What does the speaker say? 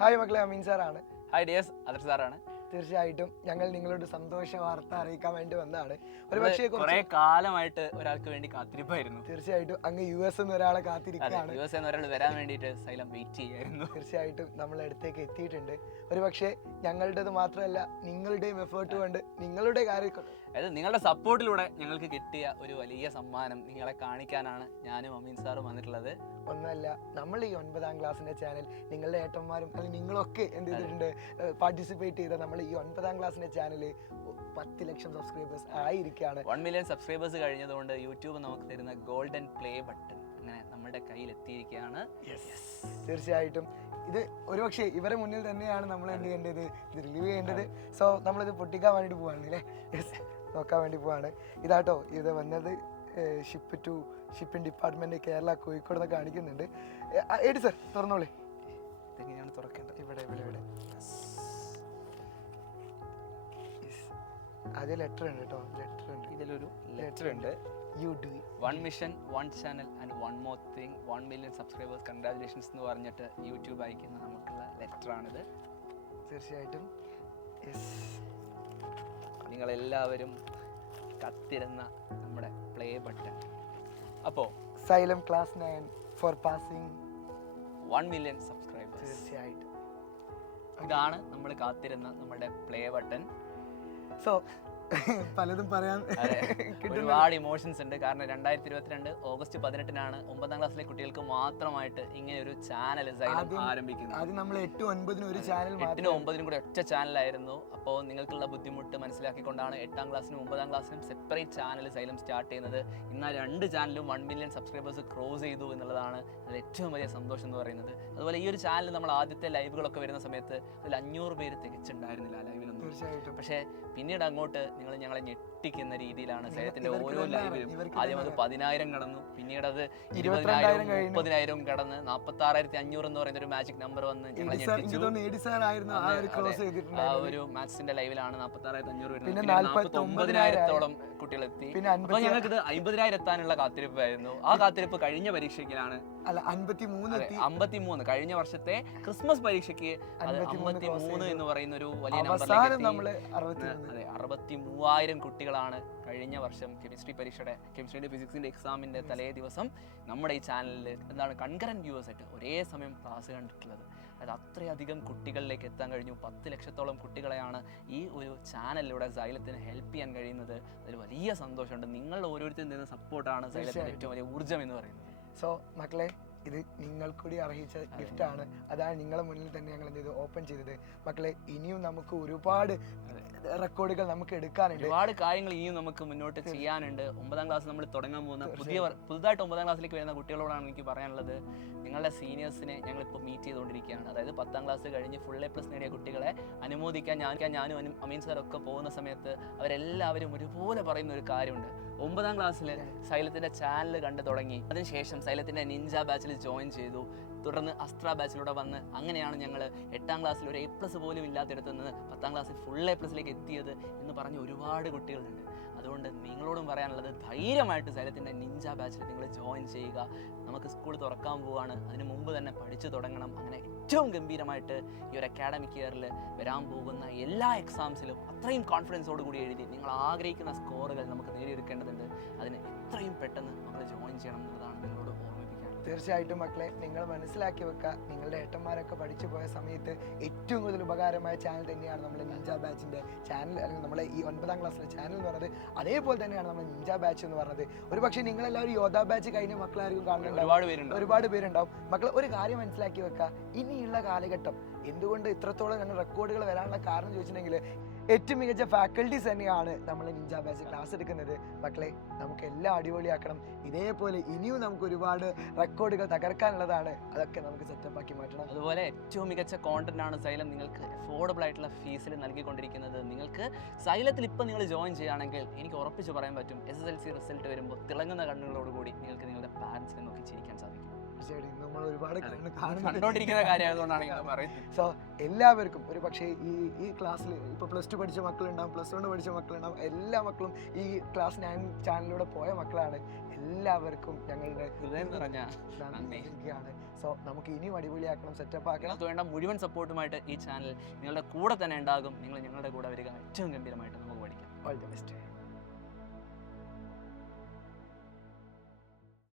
Hi മക്കളെ, അമീൻ സാറാണ്. Hi dears, Adarsh സാറാണ്. തീർച്ചയായിട്ടും ഞങ്ങൾ നിങ്ങളോട് സന്തോഷ വാർത്ത അറിയിക്കാൻ വേണ്ടി വന്നതാണ്. ഒരു പക്ഷേ കുറെ കാലമായിട്ട് ഒരാൾക്ക് വേണ്ടി കാത്തിരിപ്പായിരുന്നു. തീർച്ചയായിട്ടും അങ്ങ് US നിന്ന് ഒരാളെ കാത്തിരിക്കുകയാണ്. US നിന്ന് ഒരാൾ വരാൻ വേണ്ടിയിട്ട് സൈലം വെയിറ്റ് ചെയ്യായിരുന്നു. തീർച്ചയായിട്ടും നമ്മളെ അടുത്തേക്ക് എത്തിയിട്ടുണ്ട്. ഒരു പക്ഷേ ഞങ്ങളുടേത് മാത്രമല്ല, നിങ്ങളുടെയും എഫേർട്ട് കൊണ്ട് നിങ്ങളുടെ കാര്യം, അതായത് നിങ്ങളുടെ സപ്പോർട്ടിലൂടെ ഞങ്ങൾക്ക് കിട്ടിയ ഒരു വലിയ സമ്മാനം നിങ്ങളെ കാണിക്കാനാണ് ഞാനും അമീൻ സാറും വന്നിട്ടുള്ളത്. ഒന്നുമല്ല, നമ്മൾ ഈ 9ാം ക്ലാസ്സിന്റെ ചാനൽ നിങ്ങളുടെ ഏട്ടന്മാരും അല്ലെങ്കിൽ നിങ്ങളൊക്കെ എന്ത് ചെയ്തിട്ടുണ്ട്, പാർട്ടിസിപ്പേറ്റ് ചെയ്ത നമ്മൾ ഈ 9ാം ക്ലാസ്സിന്റെ ചാനൽ 10 ലക്ഷം സബ്സ്ക്രൈബേഴ്സ് ആയിരിക്കുകയാണ്. 1 മില്യൺ സബ്സ്ക്രൈബേഴ്സ് കഴിഞ്ഞതുകൊണ്ട് യൂട്യൂബ് നമുക്ക് തരുന്ന ഗോൾഡൻ പ്ലേ ബട്ടൺ അങ്ങനെ നമ്മുടെ കയ്യിൽ എത്തിയിരിക്കുകയാണ്. തീർച്ചയായിട്ടും ഇത് ഒരുപക്ഷെ ഇവരെ മുന്നിൽ തന്നെയാണ് നമ്മൾ എന്ത് ചെയ്യേണ്ടത്, ഇത് റിലീവ് ചെയ്യേണ്ടത്. സോ നമ്മളിത് പൊട്ടിക്കാൻ വേണ്ടിയിട്ട് പോവാണ് അല്ലേ, നോക്കാൻ വേണ്ടി പോവാണ്. ഇതാട്ടോ ഇത് വന്നത് ഷിപ്പിംഗ് ഡിപ്പാർട്ട്മെന്റ് കേരള കോഴിക്കോട് നിന്ന് കാണിക്കുന്നുണ്ട്. എടി സർ തുറന്നോളി. ഇതെങ്ങനെയാണ് തുറക്കേണ്ടത്? ഇവിടെ അത് ലെറ്റർ ഉണ്ട് കേട്ടോ, ഇതിലൊരു ലെറ്റർ ഉണ്ട്. You do 1 mission 1 channel and 1 more thing 1 million subscribers congratulations എന്ന് പറഞ്ഞിട്ട് യൂട്യൂബ് അയക്കുന്ന നമുക്കുള്ള ലെറ്റർ ആണിത്. തീർച്ചയായിട്ടും നിങ്ങളെല്ലാവരും കത്തിരുന്ന നമ്മുടെ പ്ലേ ബട്ടൺ. അപ്പോൾ xylem class 9 four passing 1 million subscribers. തീർച്ചയായിട്ടും ഇതാണ് നമ്മൾ കാത്തിരുന്ന നമ്മുടെ പ്ലേ ബട്ടൺ. സോ പലതും പറയാൻ ഒരുപാട് ഇമോഷൻസ് ഉണ്ട്. കാരണം 2022 ഓഗസ്റ്റ് 18 9ാം ക്ലാസ്സിലെ കുട്ടികൾക്ക് മാത്രമായിട്ട് ഇങ്ങനെ ഒരു ചാനൽ ആരംഭിക്കുന്നത്. അത് നമ്മൾ 8-9 ഒരു ചാനൽ, 8-9 കൂടെ ഒറ്റ ചാനലായിരുന്നു. അപ്പോൾ നിങ്ങൾക്കുള്ള ബുദ്ധിമുട്ട് മനസ്സിലാക്കിക്കൊണ്ടാണ് 8ാം ക്ലാസ്സിനും 9ാം ക്ലാസ്സിനും സെപ്പറേറ്റ് ചാനൽ സൈലം സ്റ്റാർട്ട് ചെയ്യുന്നത്. ഇന്ന് 2 ചാനലും 1 മില്യൺ സബ്സ്ക്രൈബേഴ്സ് ക്രോസ് ചെയ്തു എന്നുള്ളതാണ് അതിൽ ഏറ്റവും വലിയ സന്തോഷം എന്ന് പറയുന്നത്. അതുപോലെ ഈ ഒരു ചാനൽ നമ്മൾ ആദ്യത്തെ ലൈവുകളൊക്കെ വരുന്ന സമയത്ത് അതിൽ 500 പേര് തികച്ചുണ്ടായിരുന്നില്ല ലൈവിലൊന്നും. പക്ഷേ പിന്നീട് അങ്ങോട്ട് നിങ്ങൾ ഞങ്ങളെ ഞെട്ടിക്കുന്ന രീതിയിലാണ് സൈലത്തിന്റെ ഓരോ ലൈവിലും. ആദ്യം അത് 10,000 കടന്നു, പിന്നീട് അത് 20,000 30,000 കടന്ന് 46,500 എന്ന് പറയുന്ന ഒരു മാജിക് നമ്പർ വന്ന് ഞങ്ങളെ ഞെട്ടിച്ചു. ആ ഒരു മാത്സിന്റെ ലൈവിലാണ് 46,500 വരുന്നത്. 49,000-ഓളം കുട്ടികളെത്തി. അപ്പൊ ഞങ്ങൾക്ക് ഇത് 50,000 എത്താനുള്ള കാത്തിരിപ്പായിരുന്നു. ആ കാത്തിരിപ്പ് കഴിഞ്ഞ പരീക്ഷയ്ക്കാണ് 53 കഴിഞ്ഞ വർഷത്തെ ക്രിസ്മസ് പരീക്ഷയ്ക്ക് അത് 53 എന്ന് പറയുന്ന ഒരു വലിയ നമ്പറിലേക്ക്. അതെ, 63,000 കുട്ടികളാണ് കഴിഞ്ഞ വർഷം കെമിസ്ട്രിയുടെ ഫിസിക്സിന്റെ എക്സാമിന്റെ തലേ ദിവസം നമ്മുടെ ഈ ചാനലിൽ കൺകറന്റ് വ്യൂവേഴ്സ് ആയിട്ട് ഒരേ സമയം ക്ലാസ് കണ്ടിട്ടുള്ളത്. അത് അത്രയധികം കുട്ടികളിലേക്ക് എത്താൻ കഴിഞ്ഞു. 10 ലക്ഷത്തോളം കുട്ടികളെയാണ് ഈ ഒരു ചാനലിലൂടെ സൈലത്തിന് ഹെൽപ്പ് ചെയ്യാൻ കഴിയുന്നത്. അതിൽ വലിയ സന്തോഷമുണ്ട്. നിങ്ങളുടെ ഓരോരുത്തരും തരുന്ന സപ്പോർട്ടാണ് സൈലത്തിന്റെ ഏറ്റവും വലിയ ഊർജ്ജം എന്ന് പറയുന്നത്. സോ മക്കളെ, ഇത് നിങ്ങൾ കൂടി അർഹിച്ച ഗിഫ്റ്റാണ്. അതാണ് നിങ്ങളെ മുന്നിൽ തന്നെ ഞങ്ങൾ എന്ത് ചെയ്തു, ഓപ്പൺ ചെയ്തത്. മക്കളെ, ഇനിയും നമുക്ക് ഒരുപാട് റെക്കോർഡുകൾ നമുക്ക് എടുക്കാനുണ്ട്, ഒരുപാട് കാര്യങ്ങൾ ഇനിയും നമുക്ക് മുന്നോട്ട് ചെയ്യാനുണ്ട്. 9ാം ക്ലാസ് നമ്മൾ തുടങ്ങാൻ പോകുന്ന പുതുതായിട്ട് 9ാം ക്ലാസ്സിലേക്ക് വരുന്ന കുട്ടികളോടാണ് എനിക്ക് പറയാനുള്ളത്. നിങ്ങളുടെ സീനിയേഴ്സിനെ ഞങ്ങളിപ്പോൾ മീറ്റ് ചെയ്തുകൊണ്ടിരിക്കുകയാണ്. അതായത് 10ാം ക്ലാസ് കഴിഞ്ഞ് ഫുൾ A+ നേടിയ കുട്ടികളെ അനുമോദിക്കാൻ ഞാനും അമീൻ സാറൊക്കെ പോകുന്ന സമയത്ത് അവരെല്ലാവരും ഒരുപോലെ പറയുന്ന ഒരു കാര്യമുണ്ട്. 9ാം ക്ലാസ്സിൽ സൈലത്തിന്റെ ചാനൽ കണ്ടു തുടങ്ങി, അതിനുശേഷം സൈലത്തിന്റെ നിഞ്ച ബാച്ചിൽ ജോയിൻ ചെയ്തു, തുടർന്ന് അസ്ത്ര ബാച്ചിലൂടെ വന്ന് അങ്ങനെയാണ് ഞങ്ങൾ 8ാം ക്ലാസ്സിൽ ഒരു A+ പോലും ഇല്ലാത്തിടത്ത് നിന്ന് 10ാം ക്ലാസ്സിൽ ഫുൾ A+ലേക്ക് എത്തിയത് എന്ന് പറഞ്ഞ് ഒരുപാട് കുട്ടികളുണ്ട്. അതുകൊണ്ട് നിങ്ങളോടും പറയാനുള്ളത്, ധൈര്യമായിട്ട് സൈലത്തിന്റെ നിഞ്ച ബാച്ചിൽ നിങ്ങൾ ജോയിൻ ചെയ്യുക. നമുക്ക് സ്കൂൾ തുറക്കാൻ പോവുകയാണ്, അതിന് മുമ്പ് തന്നെ പഠിച്ചു തുടങ്ങണം. അങ്ങനെ ഏറ്റവും ഗംഭീരമായിട്ട് ഈ ഒരു അക്കാഡമിക് ഇയറിൽ വരാൻ പോകുന്ന എല്ലാ എക്സാംസിലും അത്രയും കോൺഫിഡൻസോട് കൂടി എഴുതി നിങ്ങൾ ആഗ്രഹിക്കുന്ന സ്കോറുകൾ നമുക്ക് നേടിയെടുക്കേണ്ടതുണ്ട്. അതിന് എത്രയും പെട്ടെന്ന് നമ്മൾ ജോയിൻ ചെയ്യണം എന്നുള്ളതാണ് നിങ്ങളോട് ഓർമ്മിപ്പിക്കാൻ. തീർച്ചയായിട്ടും മക്കളെ, നിങ്ങൾ മനസ്സിലാക്കി വെക്കുക, നിങ്ങളുടെ ഏട്ടന്മാരൊക്കെ പഠിച്ചു പോയ സമയത്ത് ഏറ്റവും കൂടുതൽ ഉപകാരമായ ചാനൽ തന്നെയാണ് നമ്മുടെ നിഞ്ച ബാച്ചിന്റെ ചാനൽ, അല്ലെങ്കിൽ നമ്മളെ ഈ 9ാം ക്ലാസ്സിലെ ചാനൽ എന്ന് പറയുന്നത്. അതേപോലെ തന്നെയാണ് നമ്മുടെ നിഞ്ച ബാച്ച് എന്ന് പറയുന്നത്. ഒരു പക്ഷേ നിങ്ങളെല്ലാവരും യോധ ബാച്ച് കഴിഞ്ഞ മക്കളായിരിക്കും കാണുന്നുണ്ട്, ഒരുപാട് പേരുണ്ടാവും. മക്കൾ, ഒരു കാര്യം മനസ്സിലാക്കി വെക്കുക, ഇനിയുള്ള കാലഘട്ടം എന്തുകൊണ്ട് ഇത്രത്തോളം ഞങ്ങൾ റെക്കോർഡുകൾ വരാനുള്ള കാരണം ചോദിച്ചിട്ടുണ്ടെങ്കിൽ ഏറ്റവും മികച്ച ഫാക്കൽറ്റീസ് തന്നെയാണ് നമ്മൾ നിഞ്ച ബാച്ച് ക്ലാസ് എടുക്കുന്നത്. മക്കളെ, നമുക്ക് എല്ലാം അടിപൊളിയാക്കണം. ഇതേപോലെ ഇനിയും നമുക്ക് ഒരുപാട് റെക്കോർഡുകൾ തകർക്കാനുള്ളതാണ്. അതൊക്കെ നമുക്ക് സെറ്റപ്പ് ആക്കി മാറ്റണം. അതുപോലെ ഏറ്റവും മികച്ച കോണ്ടന്റ് ആണ് സൈലം നിങ്ങൾക്ക് അഫോർഡബിൾ ആയിട്ടുള്ള ഫീസിൽ നൽകിക്കൊണ്ടിരിക്കുന്നത്. നിങ്ങൾക്ക് സൈലത്തിൽ ഇപ്പം നിങ്ങൾ ജോയിൻ ചെയ്യുകയാണെങ്കിൽ എനിക്ക് ഉറപ്പിച്ച് പറയാൻ പറ്റും, SSLC റിസൾട്ട് വരുമ്പോൾ തിളങ്ങുന്ന കണ്ണുകളോടുകൂടി നിങ്ങൾക്ക് നിങ്ങളുടെ പാരൻസിനെ നോക്കി ചിരിക്കാൻ സാധിക്കും. നമ്മൾ ഒരുപാട് കണ്ടുകൊണ്ടിരിക്കുന്ന കാര്യമായതുകൊണ്ടാണ് ഞാൻ പറയുന്നത്. സോ എല്ലാവർക്കും, ഒരു പക്ഷേ ഈ ക്ലാസ്സിൽ ഇപ്പോൾ +2 പഠിച്ച മക്കളുണ്ടാവും, +1 പഠിച്ച മക്കളുണ്ടാവും, എല്ലാ മക്കളും ഈ ക്ലാസ് 9 ചാനലിലൂടെ പോയ മക്കളാണ്. എല്ലാവർക്കും ഞങ്ങളുടെ ഹൃദയം നിറഞ്ഞ നന്ദിയാണ്. സോ നമുക്ക് ഇനിയും അടിപൊളിയാക്കണം, സെറ്റപ്പ് ആക്കണം. നിങ്ങൾക്ക് വേണ്ട മുഴുവൻ സപ്പോർട്ടുമായിട്ട് ഈ ചാനൽ നിങ്ങളുടെ കൂടെ തന്നെ ഉണ്ടാകും. നിങ്ങൾ ഞങ്ങളുടെ കൂടെ വരിക, ഏറ്റവും ഗംഭീരമായിട്ട് നമുക്ക് പഠിക്കാം. All the best.